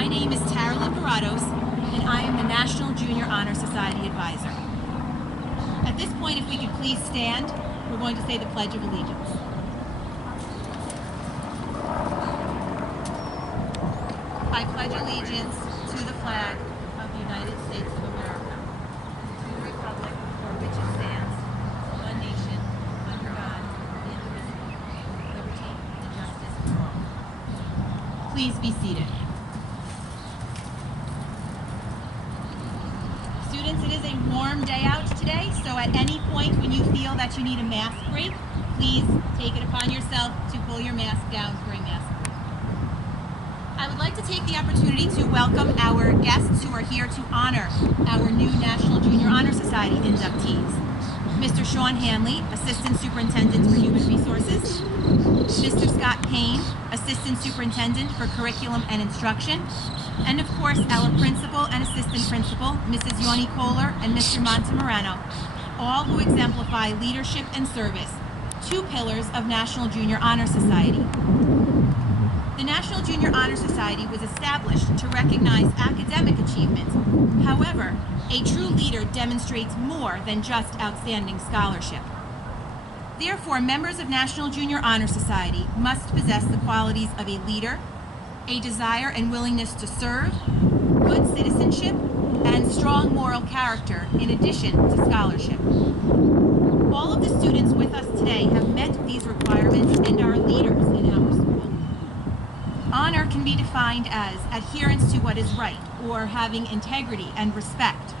My name is Tara Liberatos, and I am the National Junior Honor Society Advisor. At this point, if we could please stand, we're going to say the Pledge of Allegiance. I pledge allegiance to the flag of the United States of America, to the republic for which it stands, one nation, under God, indivisible, with liberty and justice for all. Please be seated. Students, it is a warm day out today, so at any point when you feel that you need a mask break, please take it upon yourself to pull your mask down for a mask break. I would like to take the opportunity to welcome our guests who are here to honor our new National Junior Honor Society inductees. Mr. Sean Hanley, Assistant Superintendent for Human Resources, Mr. Scott Payne, Assistant Superintendent for Curriculum and Instruction, and of course our Principal and Assistant Principal, Mrs. Yoni Kohler and Mr. Montemorano, all who exemplify leadership and service, two pillars of National Junior Honor Society. The National Junior Honor Society was established to recognize academic achievement. However, a true leader demonstrates more than just outstanding scholarship. Therefore, members of National Junior Honor Society must possess the qualities of a leader, a desire and willingness to serve, good citizenship, and strong moral character in addition to scholarship. All of the students with us today have met these requirements and are leaders in our school. Honor can be defined as adherence to what is right or having integrity and respect.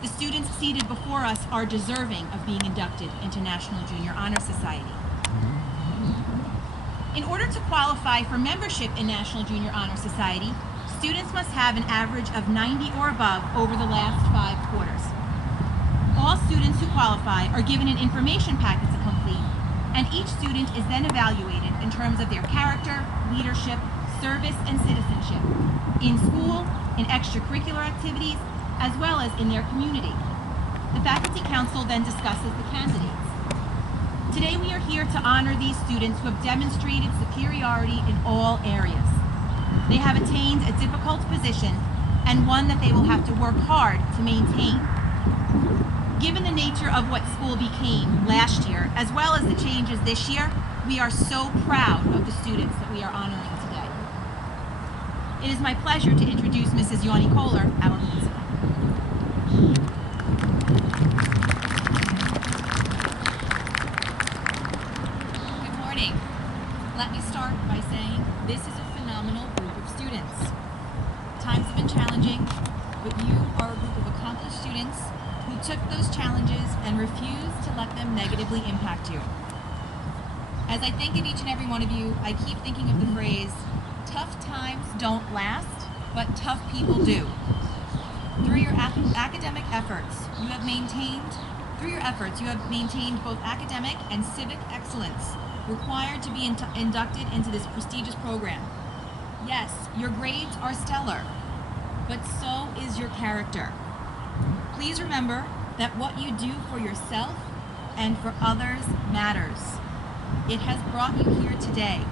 The students seated before us are deserving of being inducted into National Junior Honor Society. In order to qualify for membership in National Junior Honor Society, students must have an average of 90 or above over the last 5 quarters. All students who qualify are given an information packet to complete, and each student is then evaluated in terms of their character, leadership, service, and citizenship, in school, in extracurricular activities, as well as in their community. The Faculty Council then discusses the candidates. Today we are here to honor these students who have demonstrated superiority in all areas. They have attained a difficult position and one that they will have to work hard to maintain. Given the nature of what school became last year, as well as the changes this year, we are so proud of the students that we are honoring today. It is my pleasure to introduce Mrs. Yoni Kohler, our principal. Good morning. Let me start by saying this is a phenomenal group of students. Times have been challenging, but you are a group of accomplished students who took those challenges and refused to let them negatively impact you. As I think of each and every one of you, I keep thinking of the phrase, tough times don't last, but tough people do. Through your academic efforts, you have maintained both academic and civic excellence required to be inducted into this prestigious program. Yes, your grades are stellar, but so is your character. Please remember that what you do for yourself and for others matters. It has brought you here today.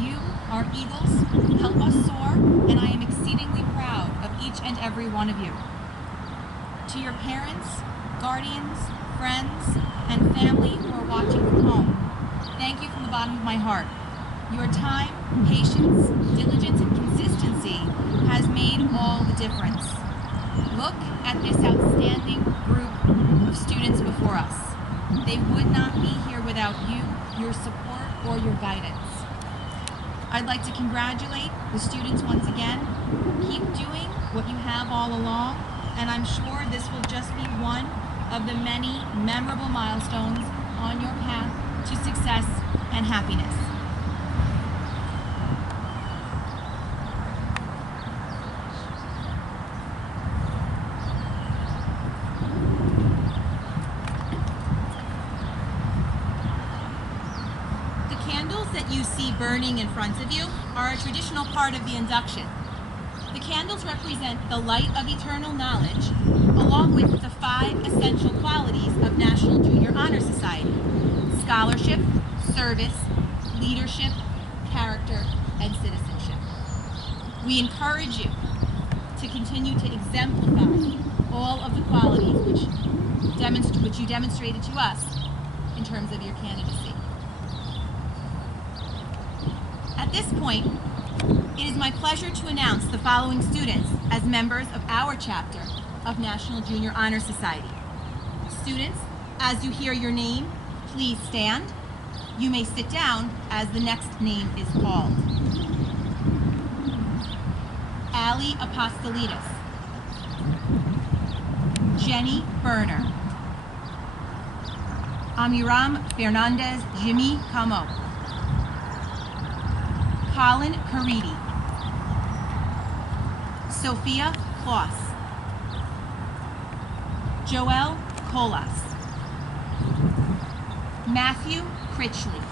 You are eagles who help us soar, and I am exceedingly proud of each and every one of you. To your parents, guardians, friends, and family who are watching from home, thank you from the bottom of my heart. Your time, patience, diligence, and consistency has made all the difference. Look at this outstanding group of students before us. They would not be here without you, your support, or your guidance. I'd like to congratulate the students once again. Keep doing what you have all along, and I'm sure this will just be one of the many memorable milestones on your path to success and happiness. You see burning in front of you are a traditional part of the induction. The candles represent the light of eternal knowledge, along with the 5 essential qualities of National Junior Honor Society: scholarship, service, leadership, character, and citizenship. We encourage you to continue to exemplify all of the qualities which you demonstrated to us in terms of your candidacy. At this point, it is my pleasure to announce the following students as members of our chapter of National Junior Honor Society. Students, as you hear your name, please stand. You may sit down as the next name is called. Ali Apostolidis, Jenny Berner, Amiram Fernandez Jimmy Camo, Colin Caridi, Sophia Kloss, Joel Colas, Matthew Critchley,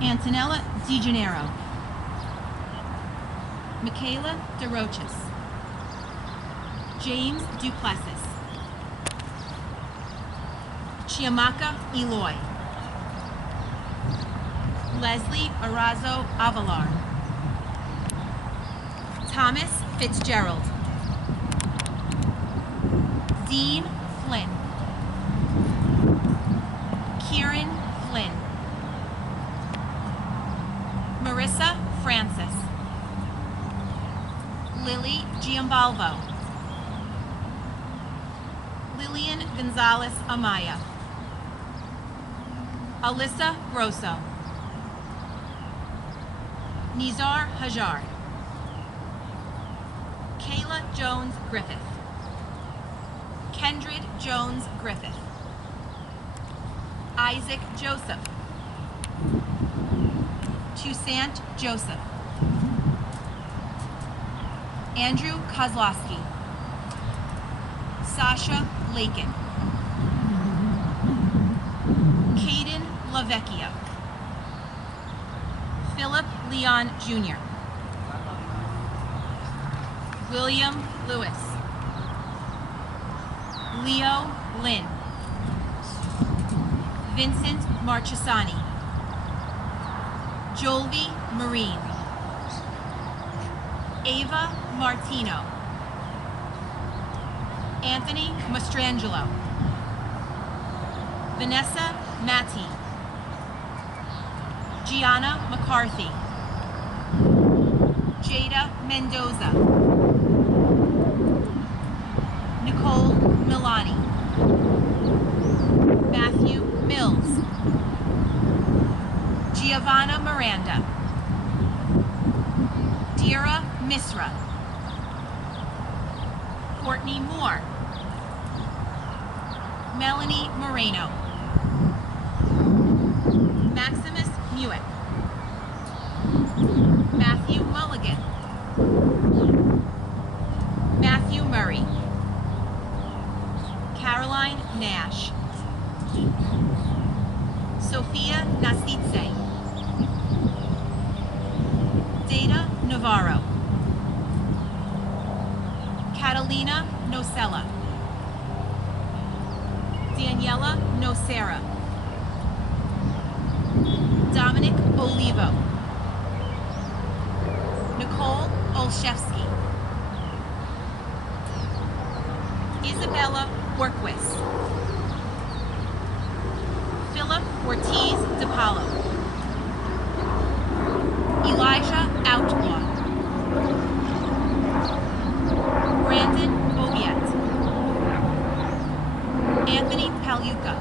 Antonella DeGennaro, Michaela DeRoches, James Duplessis, Chiamaka Eloy, Leslie Arazo Avalar, Thomas Fitzgerald, Dean Flynn, Kieran Flynn, Marissa Francis, Lily Giambalvo, Lillian Gonzalez Amaya, Alyssa Grosso, Nizar Hajar, Kayla Jones Griffith, Kendrid Jones Griffith, Isaac Joseph, Toussaint Joseph, Andrew Kozlowski, Sasha Lakin, Caden LaVecchia, Philip Leon Jr., William Lewis, Leo Lynn, Vincent Marchesani, Jolvi Marine, Ava Martino, Anthony Mastrangelo, Vanessa Matti, Gianna McCarthy, Jada Mendoza, Nicole Milani, Matthew Mills, Giovanna Miranda, Dira Misra, Courtney Moore, Melanie Moreno, Maximus Newick, Matthew Mulligan, Matthew Murray, Caroline Nash, Sophia Nasitse, Data Navarro, Catalina Nocella, Daniela Nocera, Dominic Olivo, Nicole Olszewski, Isabella Workwis, Philip Ortiz DePaulo, Elijah Outlaw, Brandon Obiet, Anthony Paluca,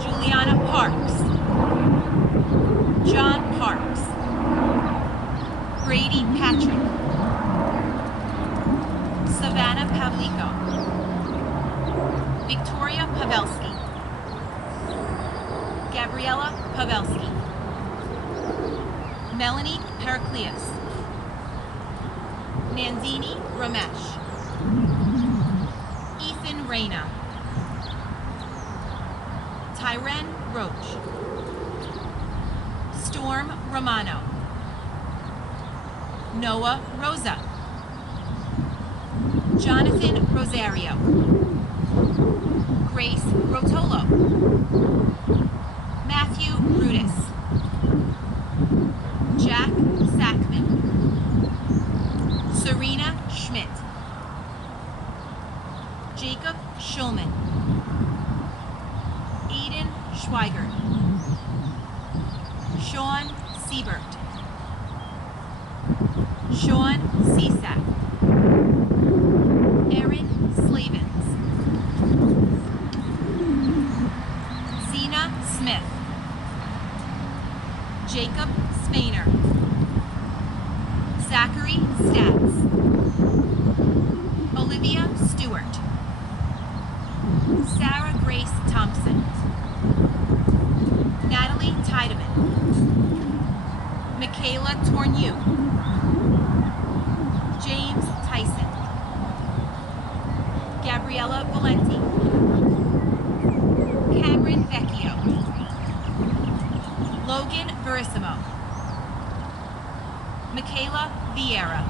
Juliana Parks, John Parks, Brady Patrick, Savannah Pavlico, Victoria Pavelski, Gabriella Pavelski, Melanie Pericleus, Nandini Ramesh, Ethan Reyna, Tyren Roach, Storm Romano, Noah Rosa, Jonathan Rosario, Grace Rotolo, Matthew Brutus, Sean Siebert, Sean Cisak, Erin Slavens, Zena Smith, Jacob Spainer, Zachary Stats, Olivia Stewart, Sarah Grace Thompson, Natalie Tiedemann, Michaela Tourneau, James Tyson, Gabriella Valenti, Cameron Vecchio, Logan Verissimo, Michaela Vieira,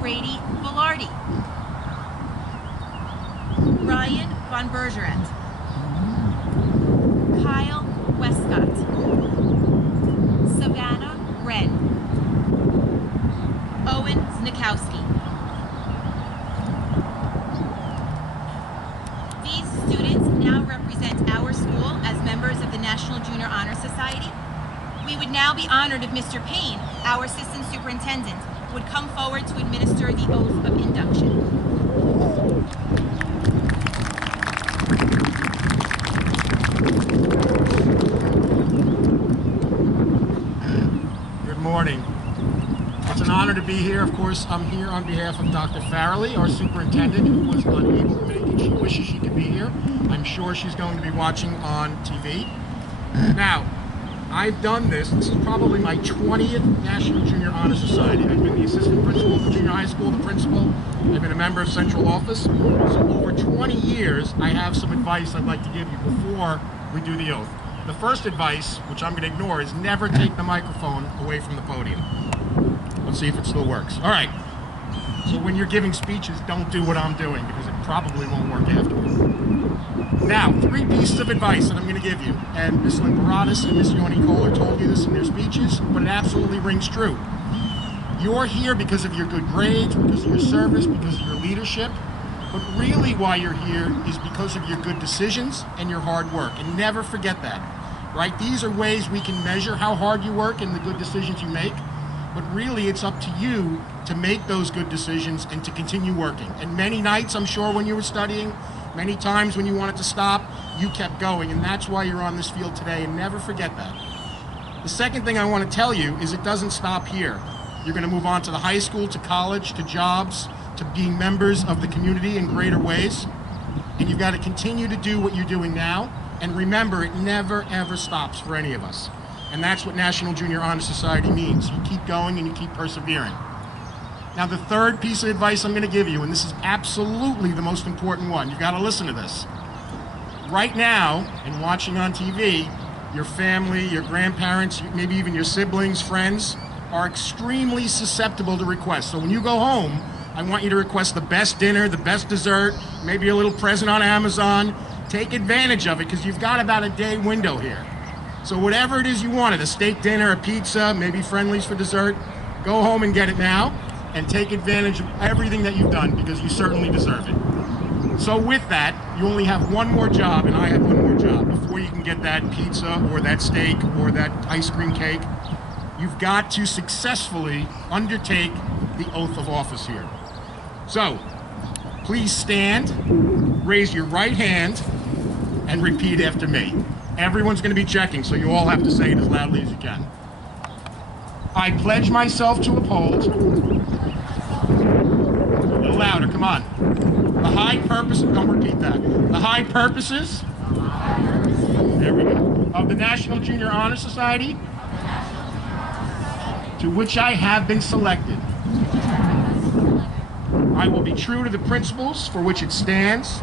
Brady Velarde, Ryan Von Bergeret, Kyle Westcott, Savannah Wren, Owen Znikowski. These students now represent our school as members of the National Junior Honor Society. We would now be honored if Mr. Payne, our Assistant Superintendent, would come forward to administer the oath of induction. Good morning. It's an honor to be here. Of course, I'm here on behalf of Dr. Farrelly, our superintendent, who was unable to make it. She wishes she could be here. I'm sure she's going to be watching on TV. Now, I've done this. This is probably my 20th National Junior Honor Society. I've been the assistant principal of the junior high school, the principal. I've been a member of central office. So over 20 years, I have some advice I'd like to give you before we do the oath. The first advice, which I'm going to ignore, is never take the microphone away from the podium. Let's see if it still works. All right. So when you're giving speeches, don't do what I'm doing, because it probably won't work afterwards. Now, 3 pieces of advice that I'm going to give you. And Ms. Limberatis and Ms. Yoni Kohler told you this in their speeches, but it absolutely rings true. You're here because of your good grades, because of your service, because of your leadership. But really why you're here is because of your good decisions and your hard work. And never forget that, right? These are ways we can measure how hard you work and the good decisions you make. But really, it's up to you to make those good decisions and to continue working. And many nights, I'm sure, when you were studying, many times when you wanted to stop, you kept going. And that's why you're on this field today, and never forget that. The second thing I want to tell you is it doesn't stop here. You're going to move on to the high school, to college, to jobs, to being members of the community in greater ways. And you've got to continue to do what you're doing now. And remember, it never, ever stops for any of us. And that's what National Junior Honor Society means. You keep going and you keep persevering. Now, the third piece of advice I'm going to give you, and this is absolutely the most important one, you've got to listen to this. Right now, and watching on TV, your family, your grandparents, maybe even your siblings, friends, are extremely susceptible to requests. So when you go home, I want you to request the best dinner, the best dessert, maybe a little present on Amazon. Take advantage of it, because you've got about a day window here. So whatever it is you wanted, a steak dinner, a pizza, maybe friendlies for dessert, go home and get it now and take advantage of everything that you've done, because you certainly deserve it. So with that, you only have one more job, and I have one more job before you can get that pizza or that steak or that ice cream cake. You've got to successfully undertake the oath of office here. So please stand, raise your right hand, and repeat after me. Everyone's going to be checking, so you all have to say it as loudly as you can. I pledge myself to uphold, a little louder, come on. The high purposes, don't repeat that. The high purposes, there we go, of the National Junior Honor Society, to which I have been selected. I will be true to the principles for which it stands.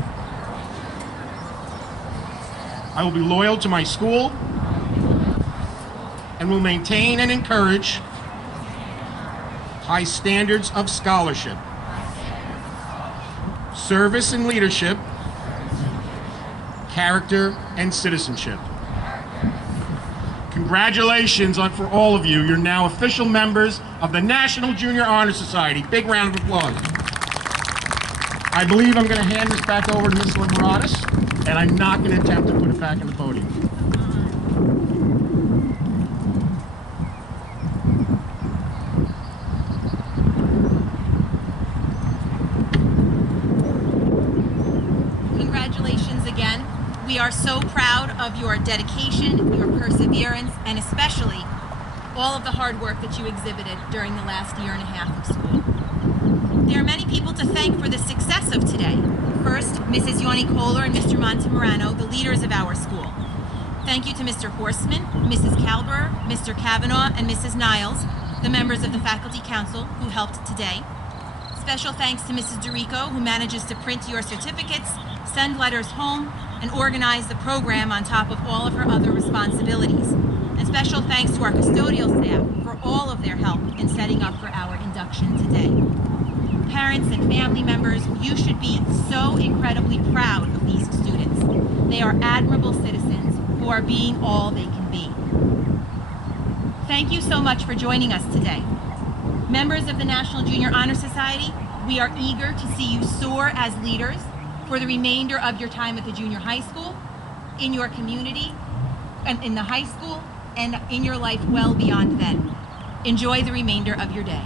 I will be loyal to my school and will maintain and encourage high standards of scholarship, service and leadership, character and citizenship. Congratulations for all of you. You're now official members of the National Junior Honor Society. Big round of applause. I believe I'm going to hand this back over to Ms. Limberatis, and I'm not going to attempt to put it back in the podium. dedication, your perseverance, and especially all of the hard work that you exhibited during the last year and a half of school. There are many people to thank for the success of today. First, Mrs. Yoni Kohler and Mr. Montemorano, the leaders of our school. Thank you to Mr. Horstman, Mrs. Kalber, Mr. Kavanaugh, and Mrs. Niles, the members of the Faculty Council who helped today. Special thanks to Mrs. Dorico, who manages to print your certificates, send letters home, and organize the program on top of all of her other responsibilities. And special thanks to our custodial staff for all of their help in setting up for our induction today. Parents and family members, you should be so incredibly proud of these students. They are admirable citizens who are being all they can be. Thank you so much for joining us today. Members of the National Junior Honor Society, we are eager to see you soar as leaders for the remainder of your time at the junior high school, in your community, and in the high school, and in your life well beyond then. Enjoy the remainder of your day.